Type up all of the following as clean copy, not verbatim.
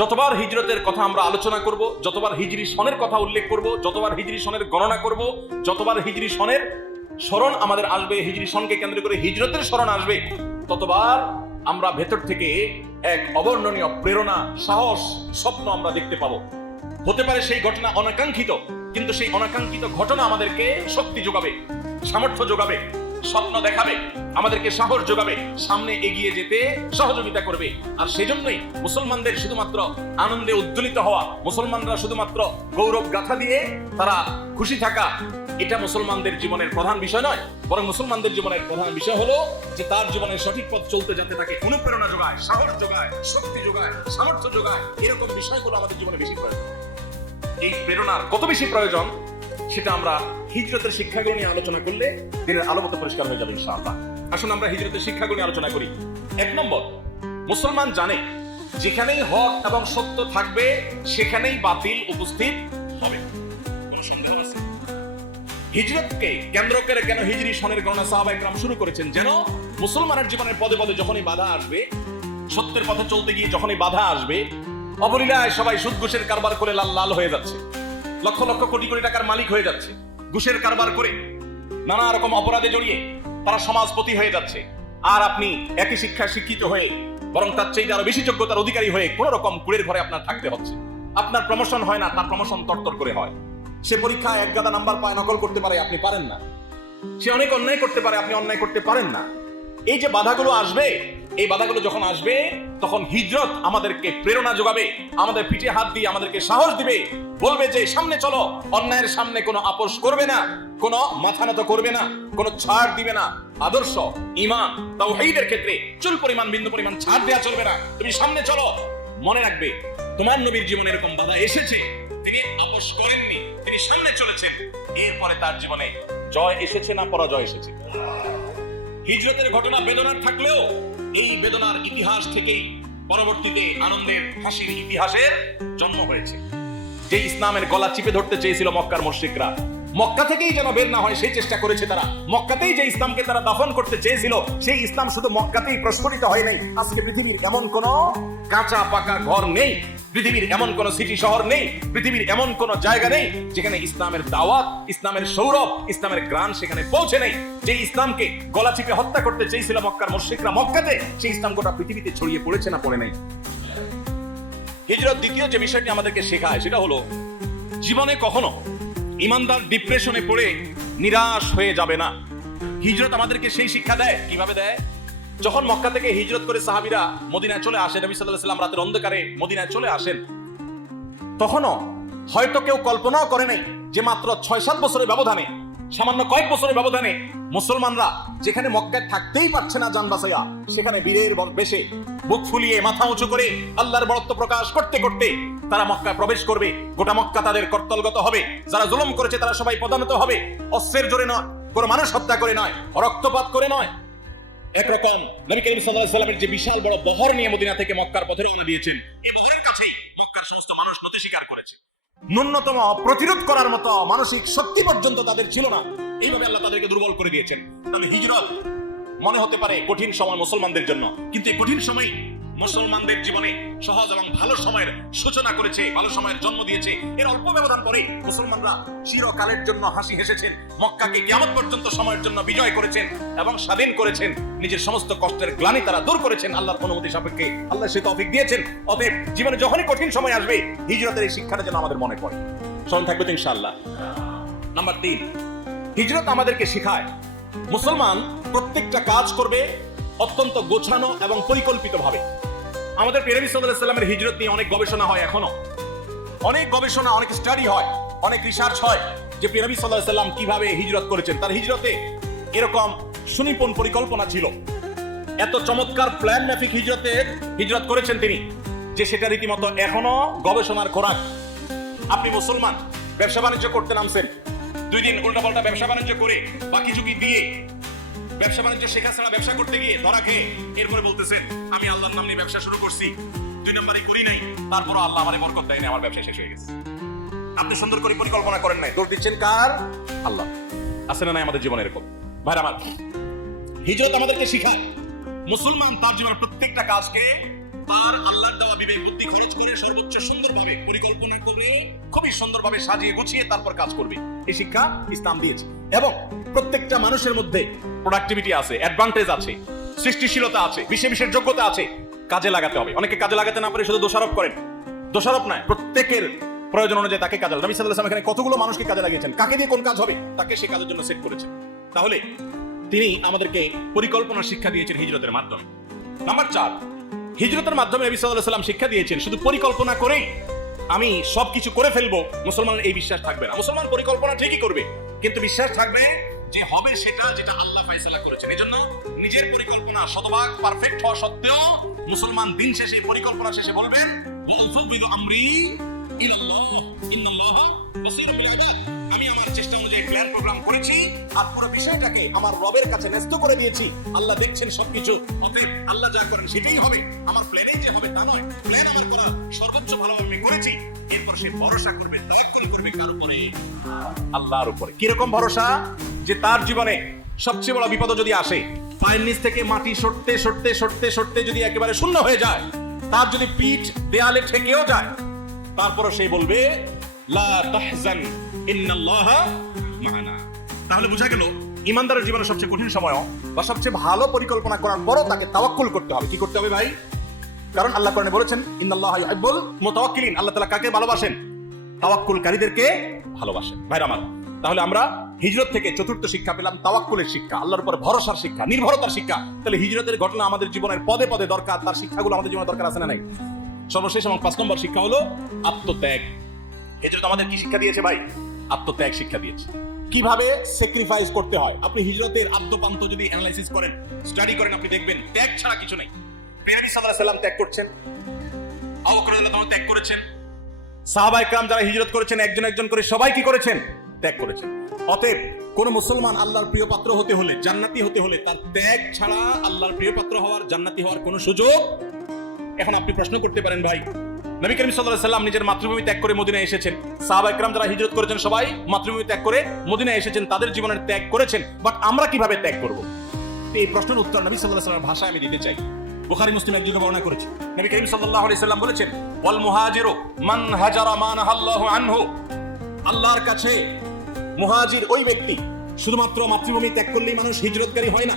যতবার হিজরতের কথা আমরা আলোচনা করব, যতবার হিজরি সনের কথা উল্লেখ করব, যতবার হিজরি সনের গণনা করব, যতবার হিজরি সনের স্মরণ আমাদের আসবে, হিজরি সনকে কেন্দ্র করে হিজরতের স্মরণ আসবে, ততবার আমরা ভেতর থেকে এক অবর্ণনীয় প্রেরণা, সাহস, স্বপ্ন আমরা দেখতে পাবো। হতে পারে সেই ঘটনা অনাকাঙ্ক্ষিত, কিন্তু সেই অনাকাঙ্ক্ষিত ঘটনা আমাদেরকে শক্তি যোগাবে, সামর্থ্য যোগাবে, স্বপ্ন দেখাবে, আমাদেরকে সাহস যোগাবে, সামনে এগিয়ে যেতে সহযোগিতা করবে। আর সেজন্যই মুসলমানদের শুধুমাত্র আনন্দে উদ্দোলিত হওয়া, মুসলমানরা শুধুমাত্র গৌরব গাথা দিয়ে তারা খুশি থাকা, এটা মুসলমানদের জীবনের প্রধান বিষয় নয়। বরং মুসলমানদের জীবনের প্রধান বিষয় হলো যে তার জীবনের সঠিক পথ চলতে যাতে তাকে অনুপ্রেরণা যোগায়, সাহস যোগায়, শক্তি যোগায়, সামর্থ্য যোগায়। এরকম বিষয়গুলো আমাদের জীবনে বেশি প্রয়োজন। এই প্রেরণার কত বেশি প্রয়োজন সেটা আমরা হিজরতের শিক্ষাগুলো নিয়ে আলোচনা করলে দিনের আলো মতো পরিষ্কার হয়ে যাবে ইনশাআল্লাহ। আসুন আমরা হিজরতের শিক্ষাগুলো নিয়ে আলোচনা করি। 1 নম্বর, মুসলমান জানে যেখানেই হক এবং সত্য থাকবে সেখানেই বাতিল উপস্থিত হবে। হিজরতকে কেন্দ্র করে কেন হিজরি সনের গণনা সাহাবায়ে কেরাম শুরু করেছেন? যেন মুসলমানের জীবনের পদে পদে যখনই বাধা আসবে, সত্যের পথে চলতে গিয়ে যখনই বাধা আসবে, অবলীলায় সবাই সুদ ঘুষের কারবার করে লাল লাল হয়ে যাচ্ছে, লক্ষ লক্ষ কোটি কোটি টাকার মালিক হয়ে যাচ্ছে, ঘুষের কারবার করে নানা রকম অপরাধে জড়িয়ে তারা সমাজপতি হয়ে যাচ্ছে। আর আপনি একই শিক্ষায় শিক্ষিত হয়ে বরং তার চেয়ে আরো বেশি যোগ্যতার অধিকারী হয়ে কোন রকম কুড়ের ঘরে আপনার থাকতে হচ্ছে। আপনার প্রমোশন হয় না, তার প্রমোশন তরতর করে হয়। সে পরীক্ষায় 1 গাদা নাম্বার পায়, নকল করতে পারে, আপনি পারেন না। সে অনেক অন্যায় করতে পারে, আপনি অন্যায় করতে পারেন না। এই যে বাধাগুলো আসবে, এই বাধাগুলো যখন আসবে তখন হিজরত আমাদেরকে প্রেরণা যোগাবে, আমাদের পিঠে হাত দিয়ে আমাদেরকে সাহস দিবে, বলবে যে সামনে চলো, অন্যায়ের সামনে কোনো আপোষ করবে না, কোনো মাথা নত করবে না, কোনো ছাড় দিবে না। আদর্শ, ঈমান, তাওহীদের ক্ষেত্রে চুল পরিমাণ, বিন্দু পরিমাণ ছাড় দেওয়া চলবে না। তুমি সামনে চলো। মনে রাখবে তোমার নবীর জীবনে এরকম বাধা এসেছে, তিনি আপোষ করেননি, তিনি সামনে চলেছেন। এরপরে তার জীবনে জয় এসেছে না পরাজয় এসেছে। হিজরতের ঘটনা বেদনার থাকলেও এই বেদনার ইতিহাস থেকেই পরবর্তীতে আনন্দের, হাসির ইতিহাসের জন্ম হয়েছে। যে ইসলামের গলা চিপে ধরতে চেয়েছিল মক্কার মুশরিকরা, মক্কা থেকেই যেন বের না হয় সেই চেষ্টা করেছে তারা। মক্কাতেই যে ইসলামকে তারা দাফন করতে চেয়েছিল, সেই ইসলাম শুধু মক্কাতেই প্রস্ফুটিত হয় নাই। আজকে পৃথিবীর এমন কোন কাঁচা পাকা ঘর নেই, পৃথিবীর এমন কোন সিটি শহর নেই, পৃথিবীর এমন কোন জায়গা নেই যেখানে ইসলামের দাওয়াত, ইসলামের সৌরভ, ইসলামের গ্রাণ সেখানে পৌঁছে নেই। যে ইসলামকে গলা চিপে হত্যা করতে চেয়েছিল মক্কার মুশরিকরা মক্কাতে, সেই ইসলাম গোটা পৃথিবীতে ছড়িয়ে পড়েছে না পড়ে নাই? হিজরত দ্বিতীয় যে বিষয়টি আমাদেরকে শেখায় সেটা হলো জীবনে কখনো ইমানদার ডিপ্রেশনে পড়ে নিরাশ হয়ে যাবে না। হিজরত আমাদেরকে সেই শিক্ষা দেয়। কিভাবে দেয়? যখন মক্কা থেকে হিজরত করে সাহাবীরা মদিনায় চলে আসেন, নবী সাল্লাল্লাহু আলাইহি ওয়াসাল্লাম রাতের অন্ধকারে মদিনায় চলে আসেন, তখনও হয়তো কেউ কল্পনাও করে নাই যে মাত্র 6-7 বছরের ব্যবধানে, সামান্য কয়েক বছরের ব্যবধানে মুসলমানরা যেখানে মক্কায় থাকতেই পারছে না জান বাঁচাইয়া, সেখানে বীরের বেশে বুক ফুলিয়ে মাথা উঁচু করে আল্লাহর বরত্ব প্রকাশ করতে করতে তারা মক্কায় প্রবেশ করবে। গোটা মক্কা তাদের কর্তলগত হবে। যারা জুলুম করেছে তারা সবাই পদানত হবে। অস্ত্রের জোরে নয়, কোনো মানুষ হত্যা করে নয়, রক্তপাত করে নয়। একরকম নবী করিম সাল্লাল্লাহু আলাইহি ওয়াসাল্লামের যে বিশাল বড় বহর নিয়ে মদিনা থেকে মক্কার পথে রওনা দিয়েছেন, এই বহরের কাছেই মক্কার সমস্ত মানুষ নতি স্বীকার করেছে। ন্যূনতম প্রতিরোধ করার মতো মানসিক শক্তি পর্যন্ত তাদের ছিল না। এইভাবে আল্লাহ তাদেরকে দুর্বল করে দিয়েছেন। তাহলে হিজরত মনে হতে পারে কঠিন সময় মুসলমানদের জন্য, কিন্তু এই কঠিন সময় মুসলমানদের জীবনে সহজ এবং ভালো সময়ের সূচনা করেছে, ভালো সময়ের জন্ম দিয়েছে। এর অল্প ব্যবধান পরে মুসলমানরা চিরকালের জন্য হাসি হেসেছেন, মক্কাকে কিয়ামত পর্যন্ত সময়ের জন্য বিজয় করেছেন এবং স্বাধীন করেছেন। নিজের সমস্ত কষ্টের গ্লানি তারা দূর করেছেন আল্লাহর অনুমতি সাপেক্ষে। আল্লাহ সে তৌফিক দিয়েছেন। অতএব জীবনে যখনই কঠিন সময় আসবে, হিজরতের এই শিক্ষাটা যেন আমাদের মনে পড়ে। স্মরণ থাকবে তো ইনশাআল্লাহ। নাম্বার 3, হিজরত আমাদেরকে শেখায় মুসলমান প্রত্যেকটা কাজ করবে অত্যন্ত গোছানো এবং পরিকল্পিতভাবে। আমাদের নবী সাল্লাল্লাহু আলাইহি ওয়াসাল্লামের হিজরত নিয়ে অনেক গবেষণা হয়, এখনো অনেক গবেষণা, অনেক স্টাডি হয়, অনেক রিসার্চ হয় যে নবী সাল্লাল্লাহু আলাইহি ওয়াসাল্লাম কিভাবে হিজরত করেছেন। তার হিজরতে এরকম সুনিপুণ পরিকল্পনা ছিল, এত চমৎকার প্ল্যান মাফিক হিজরত করেছেন তিনি যে সেটা রীতিমতো এখনো গবেষণার খোরাক। আপনি মুসলমান ব্যবসা বাণিজ্য করতে নামছেন, 2 দিন উল্টাপাল্টা ব্যবসা বাণিজ্য করে বাকি ঝুঁকি দিয়ে ব্যবসা বাণিজ্য শেখা ছাড়া ব্যবসা করতে গিয়ে ধরা খেয়ে এরপরে বলতেছেন আমি আল্লাহর নাম নিয়ে ব্যবসা শুরু করছি, 2 নম্বরই করি নাই, তারপর আল্লাহ আমারে বরকত দেয়নি, আমার ব্যবসা শেষ হয়ে গেছে। আপনি সুন্দর করে পরিকল্পনা করেন নাই, দোষ দিচ্ছেন কার? আল্লাহ। আছে না নাই আমাদের জীবনে এরকম? ভাইরা আমার, হিজরত আমাদেরকে শেখায় মুসলমান তার জীবনের প্রত্যেকটা কাজকে তার আল্লাহর দেওয়া বিবেক বুদ্ধি খরচ করে সর্বোচ্চ সুন্দরভাবে পরিকল্পনা করে খুবই সুন্দরভাবে সাজিয়ে গুছিয়ে তারপর কাজ করবে। এই শিক্ষা ইসলাম দিয়েছে। এবং প্রত্যেকটা মানুষের মধ্যে প্রোডাক্টিভিটি আছে, অ্যাডভান্টেজ আছে, সৃষ্টিশীলতা আছে, বিশেষ যোগ্যতা আছে, কাজে লাগাতে হবে। অনেকে কাজে লাগাতে না পারে শুধু দোষারোপ করেন। দোষারোপ নয়, প্রত্যেকের প্রয়োজন অনুযায়ী তাকে কাজে লাগান। নবী সাল্লাল্লাহু আলাইহি ওয়াসাল্লাম এখানে কতগুলো মানুষকে কাজে লাগিয়েছেন, কাকে দিয়ে কোন কাজ হবে তাকে সেই কাজের জন্য সেট করেছেন। তাহলে তিনি আমাদেরকে পরিকল্পনার শিক্ষা দিয়েছেন হিজরতের মাধ্যমে। নাম্বার 4, হিজরতের মাধ্যমে নবী সাল্লাল্লাহু আলাইহি ওয়াসাল্লাম শিক্ষা দিয়েছেন শুধু পরিকল্পনা করেই আমি সবকিছু করে ফেলবো, মুসলমানের এই বিশ্বাস থাকবে না। মুসলমান পরিকল্পনা ঠিকই করবে, কিন্তু বিশ্বাস থাকবে যে হবে সেটা যেটা আল্লাহ ফায়সালা করেছেন। এজন্য নিজের পরিকল্পনা শতভাগ পারফেক্ট হওয়া সত্ত্বেও মুসলমান দিন শেষে পরিকল্পনা শেষে বলবেন ওয়াউফিদু আমরি ইলাল্লাহ ইন্নাল্লাহা বাসীরুম বিল ইবাদ। আমি আমার চেষ্টা অনুযায়ী প্ল্যান প্রোগ্রাম করেছি আর পুরো বিষয়টাকে আমার রবের কাছে ন্যস্ত করে দিয়েছি। আল্লাহ দেখছেন সবকিছু, অতএব আল্লাহ যা করেন সেটাই হবে। আমার প্ল্যানেই যে হবে তা নয়, প্ল্যান আমার করা সর্বোচ্চ ভালোভাবে আমি করেছি। এরপর সে ভরসা করবে, তাওয়াক্কুল করবে কার উপরে? আল্লাহর উপরে। কিরকম ভরসা? যে তার জীবনে সবচেয়ে বড় বিপদ যদি আসে, পায়ের নিচ থেকে মাটি সরতে সরতে সরতে সরতে যদি একেবারে শূন্য হয়ে যায়, তার যদি পিঠ দেয়ালে ঠেকেও যায়, তারপরও সে বলবে লা তাহজান ইন্নাল্লাহা মা'ানা। তাহলে বোঝা গেল ইমানদারের জীবনে সবচেয়ে কঠিন সময় বা সবচেয়ে ভালো পরিকল্পনা করার পরও তাকে তাওয়াক্কুল করতে হবে। কি করতে হবে ভাই? কারণ আল্লাহ কোরআনে বলেছেন ইন্নাল্লাহা ইউহিব্বুল মুতাওয়াক্কিলিন। আল্লাহ তাআলা কাকে ভালোবাসেন? তাওয়াক্কুলকারীদেরকে ভালোবাসেন। ভাইরা আমার, তাহলে আমরা হিজরত থেকে চতুর্থ শিক্ষা পেলাম তাওয়াক্কুলের শিক্ষা, আল্লাহর উপর ভরসার শিক্ষা, নির্ভরতার শিক্ষা। তাহলে হিজরতের ঘটনা আমাদের জীবনের পদে পদে দরকার, তার শিক্ষাগুলো আমাদের জীবনে দরকার আছে না নাই? সর্বশেষ এবং 5 নম্বর শিক্ষা হলো আত্মত্যাগ। হিজরত আমাদের কি শিক্ষা দিয়েছে ভাই? আত্মত্যাগ শিক্ষা দিয়েছে। কিভাবে স্যাক্রিফাইস করতে হয়। আপনি হিজরতের আদ্যপান্ত যদি অ্যানালাইসিস করেন, স্টাডি করেন, আপনি দেখবেন ত্যাগ ছাড়া কিছু নেই। নবী সাল্লাল্লাহু আলাইহি ওয়াসাল্লাম ত্যাগ করছেন, আবু বকর রাদিয়াল্লাহু আনহু ত্যাগ করেছেন, সাহাবায়ে কেরাম যারা হিজরত করেছেন একজন একজন করে সবাই কি করেছেন? ত্যাগ করেছেন। অতএব কোন মুসলমান আল্লাহর প্রিয় পাত্র হতে হলে, জান্নাতি হতে হলে তার ত্যাগ ছাড়া আল্লাহর প্রিয় পাত্র হওয়ার, জান্নাতি হওয়ার কোনো সুযোগ। এখন আপনি প্রশ্ন করতে পারেন ভাই, নবী করিম সাল্লাল্লাহু আলাইহি ওয়াসাল্লাম নিজের মাতৃভূমি ত্যাগ করে মদিনায় এসেছেন, সাহাবায়ে কেরাম যারা হিজরত করেছেন সবাই মাতৃভূমি ত্যাগ করে মদিনায় এসেছেন, তাদের জীবনের ত্যাগ করেছেন, বাট আমরা কিভাবে ত্যাগ করব? এই প্রশ্নের উত্তর নবী সাল্লাল্লাহু আলাইহি ওয়াসাল্লামের ভাষায় আমি দিতে চাই। বুখারী মুসলিম একজন বর্ণনা করেছে, নবী করিম সাল্লাল্লাহু আলাইহি ওয়াসাল্লাম বলেছেন ওয়াল মুহাজিরু মান হাজারা মা নাহাল্লাহু আনহু। আল্লাহর কাছে মুহাজির ওই ব্যক্তি, শুধুমাত্র মাতৃভূমি ত্যাগ করলেই মানুষ হিজরতকারী হয় না,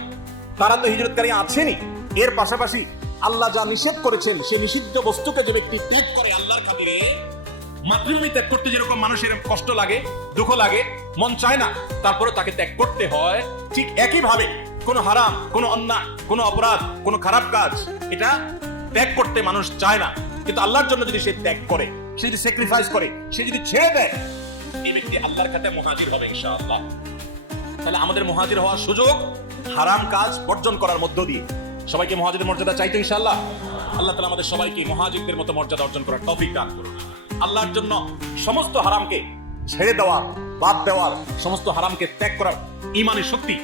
তারা তো হিজরতকারী আছেনই, এর পাশাপাশি আল্লাহ যা নিষেধ করেছেন সেই নিষিদ্ধ বস্তুকে যে ব্যক্তি ত্যাগ করে আল্লাহর খাতিরে, মাতৃভূমি ত্যাগ করতে যেরকম মানুষের কষ্ট লাগে, দুঃখ লাগে, মন চায় না, তারপরে তাকে ত্যাগ করতে হয়, ঠিক একইভাবে কোনো হারাম, কোনো অন্যায়, কোনো অপরাধ, কোনো খারাপ কাজ এটা ত্যাগ করতে মানুষ চায় না, কিন্তু আল্লাহর জন্য যদি সে ত্যাগ করে, সে যদি স্যাক্রিফাইস করে, সে যদি ছেড়ে দেয়, এই ব্যক্তি আল্লাহর কাছে মুহাজির হবে ইনশাআল্লাহ। তাহলে আমাদের মুহাজির হওয়ার সুযোগ হারাম কাজ বর্জন করার মধ্য দিয়ে। সবাইকে মুহাজিরের মর্যাদা চাইতো ইনশাআল্লাহ। আল্লাহ তাআলা আমাদের সবাইকে মুহাজিরদের মতো মর্যাদা অর্জন করার তৌফিক দান করুন। আল্লাহর জন্য সমস্ত হারামকে ছেড়ে দেওয়ার, বাদ দেওয়ার, সমস্ত হারামকে ত্যাগ করার ঈমানের শক্তি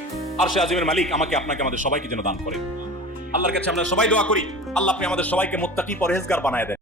আরশে আজিমের মালিক আমাকে আপনাকে আমাদের সবাইকে যেন দান করে। আল্লাহর কাছে আমরা সবাই দোয়া করি, আল্লাহ আপনি আমাদের সবাইকে মুত্তাকি পরহেজগার বানায় দেন।